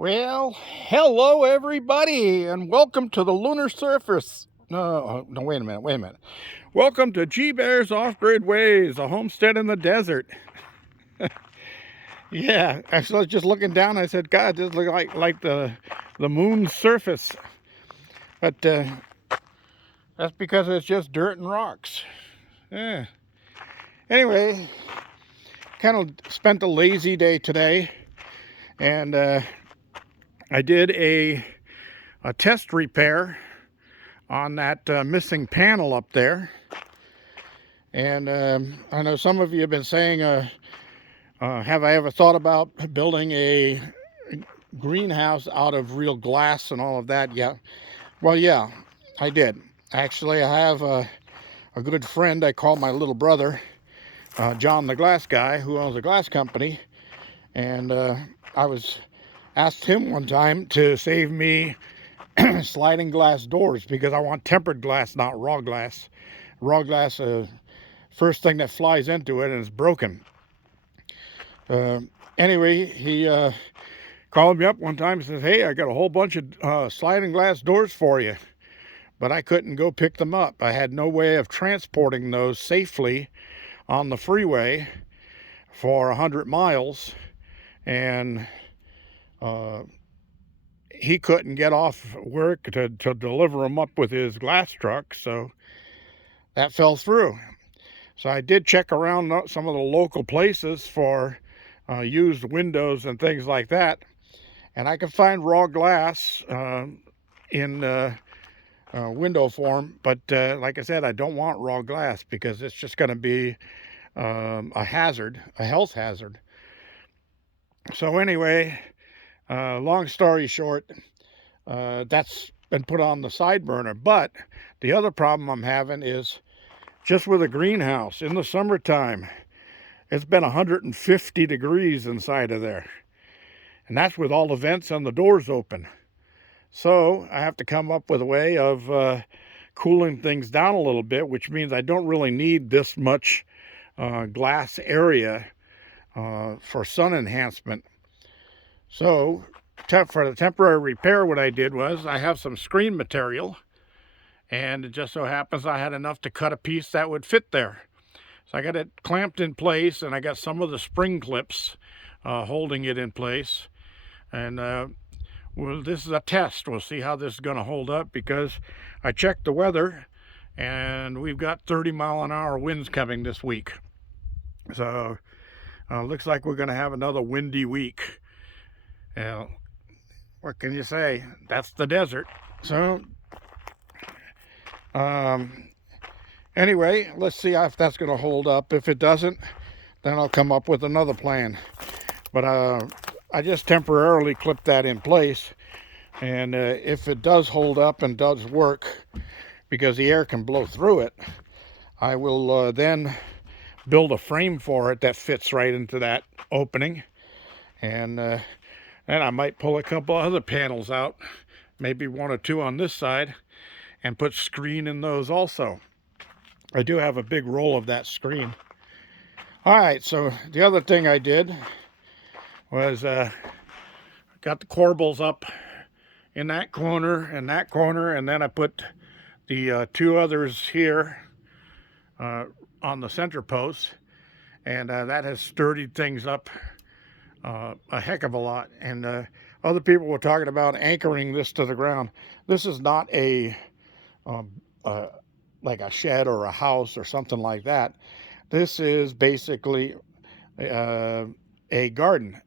Well, hello everybody, and welcome to the lunar surface. No, wait a minute. Welcome to G Bear's Off-Grid Ways, a homestead in the desert. Yeah, I was just looking down. I said, God, this looks like the moon's surface, but that's because it's just dirt and rocks. Yeah. Anyway, kind of spent a lazy day today, and I did a test repair on that missing panel up there. And I know some of you have been saying, have I ever thought about building a greenhouse out of real glass and all of that? Yeah. Well, yeah, I did. Actually, I have a good friend I call my little brother, John the Glass Guy, who owns a glass company. And I asked him one time to save me sliding glass doors because I want tempered glass, not raw glass. Raw glass, first thing that flies into it and it's broken. Anyway, he called me up one time and says, hey, I got a whole bunch of sliding glass doors for you, but I couldn't go pick them up. I had no way of transporting those safely on the freeway for 100 miles, and he couldn't get off work to deliver them up with his glass truck, so that fell through. So I did check around some of the local places for used windows and things like that, and I could find raw glass in window form, but like I said, I don't want raw glass because it's just going to be a hazard, a health hazard. So anyway, long story short, that's been put on the side burner. But the other problem I'm having is just with a greenhouse in the summertime. It's been 150 degrees inside of there, and that's with all the vents and the doors open. So I have to come up with a way of cooling things down a little bit, which means I don't really need this much glass area for sun enhancement. So for the temporary repair, what I did was I have some screen material, and it just so happens I had enough to cut a piece that would fit there. So I got it clamped in place, and I got some of the spring clips holding it in place. And well, this is a test. We'll see how this is going to hold up, because I checked the weather, and we've got 30-mile-an-hour winds coming this week. So looks like we're going to have another windy week. What can you say? That's the desert. So anyway, let's see if that's going to hold up. If it doesn't, then I'll come up with another plan. But I just temporarily clipped that in place, and if it does hold up and does work, because the air can blow through it, I will then build a frame for it that fits right into that opening, and then I might pull a couple other panels out, maybe one or two on this side, and put screen in those also. I do have a big roll of that screen. All right, so the other thing I did was got the corbels up in that corner and that corner, and then I put the two others here on the center post, and that has sturdied things up a heck of a lot. And other people were talking about anchoring this to the ground. This is not a like a shed or a house or something like that. This is basically a garden,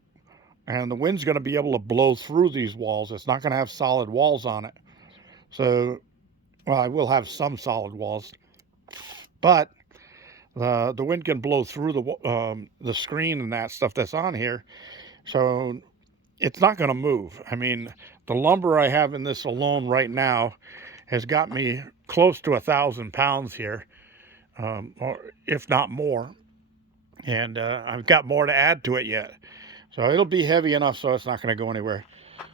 and the wind's going to be able to blow through these walls. It's not going to have solid walls on it. So, well, I will have some solid walls, but the wind can blow through the screen and that stuff that's on here. So it's not going to move. I mean, the lumber I have in this alone right now has got me close to 1,000 pounds here, or if not more. And I've got more to add to it yet. So it'll be heavy enough so it's not going to go anywhere.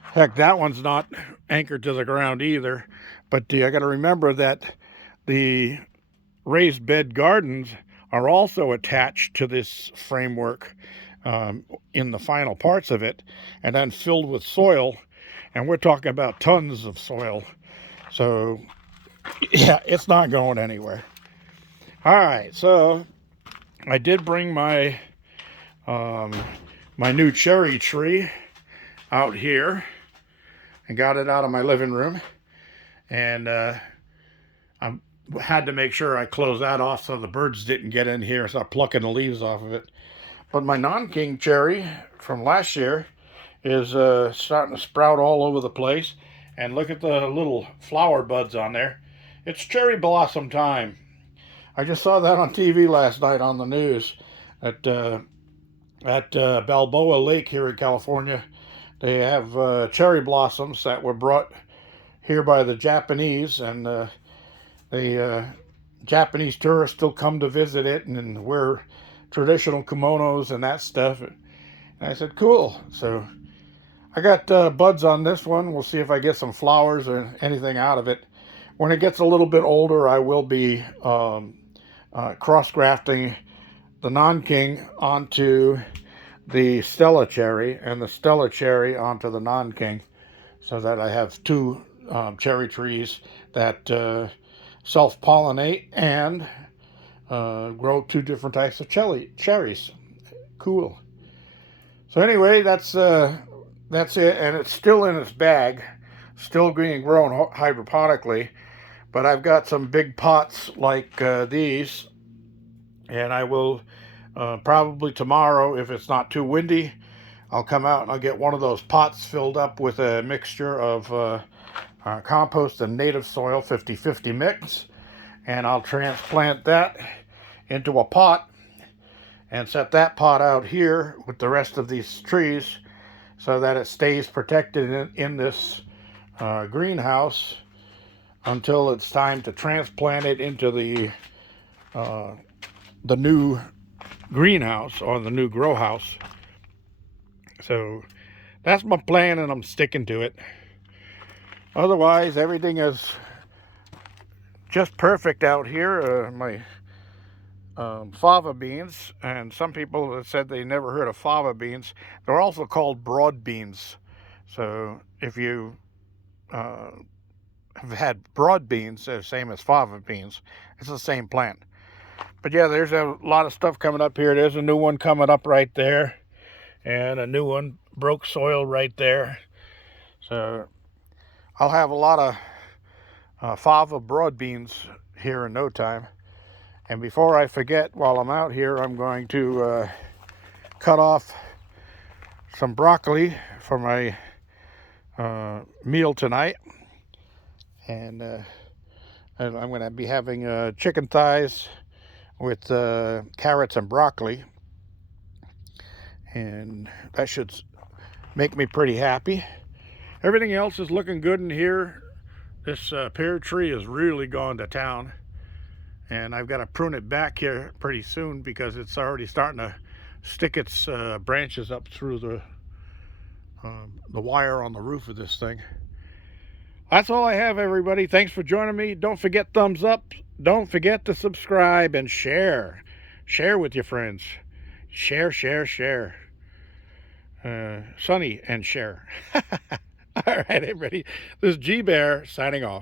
Heck, that one's not anchored to the ground either. But I got to remember that the raised bed gardens are also attached to this framework. in the final parts of it, and then filled with soil. And we're talking about tons of soil. So, yeah, it's not going anywhere. All right, so I did bring my my new cherry tree out here and got it out of my living room. And I had to make sure I closed that off so the birds didn't get in here and start plucking the leaves off of it. But my non-king cherry from last year is starting to sprout all over the place. And look at the little flower buds on there. It's cherry blossom time. I just saw that on TV last night on the news at Balboa Lake here in California. They have cherry blossoms that were brought here by the Japanese, and the Japanese tourists still come to visit it and wear traditional kimonos and that stuff. And I said, cool. So I got buds on this one. We'll see if I get some flowers or anything out of it. When it gets a little bit older, I will be cross-grafting the non-king onto the Stella cherry and the Stella cherry onto the non-king, so that I have two cherry trees that self-pollinate and grow two different types of cherries. Cool. So anyway, that's it, and it's still in its bag, still being grown hydroponically. But I've got some big pots like these, and I will probably tomorrow, if it's not too windy, I'll come out and I'll get one of those pots filled up with a mixture of compost and native soil, 50-50 mix, and I'll transplant that into a pot and set that pot out here with the rest of these trees so that it stays protected in this greenhouse until it's time to transplant it into the new greenhouse or the new grow house. So that's my plan, and I'm sticking to it. Otherwise, everything is just perfect out here. My fava beans, and some people have said they never heard of fava beans. They're also called broad beans. So if you have had broad beans, they're the same as fava beans. It's the same plant. But yeah, there's a lot of stuff coming up here. There's a new one coming up right there, and a new one broke soil right there. So I'll have a lot of fava broad beans here in no time. And before I forget, while I'm out here, I'm going to cut off some broccoli for my meal tonight. And I'm going to be having chicken thighs with carrots and broccoli. And that should make me pretty happy. Everything else is looking good in here. This pear tree has really gone to town. And I've got to prune it back here pretty soon because it's already starting to stick its branches up through the wire on the roof of this thing. That's all I have, everybody. Thanks for joining me. Don't forget thumbs up. Don't forget to subscribe and share. Share with your friends. Share, share, share. Sonny and share. All right, everybody. This is G Bear signing off.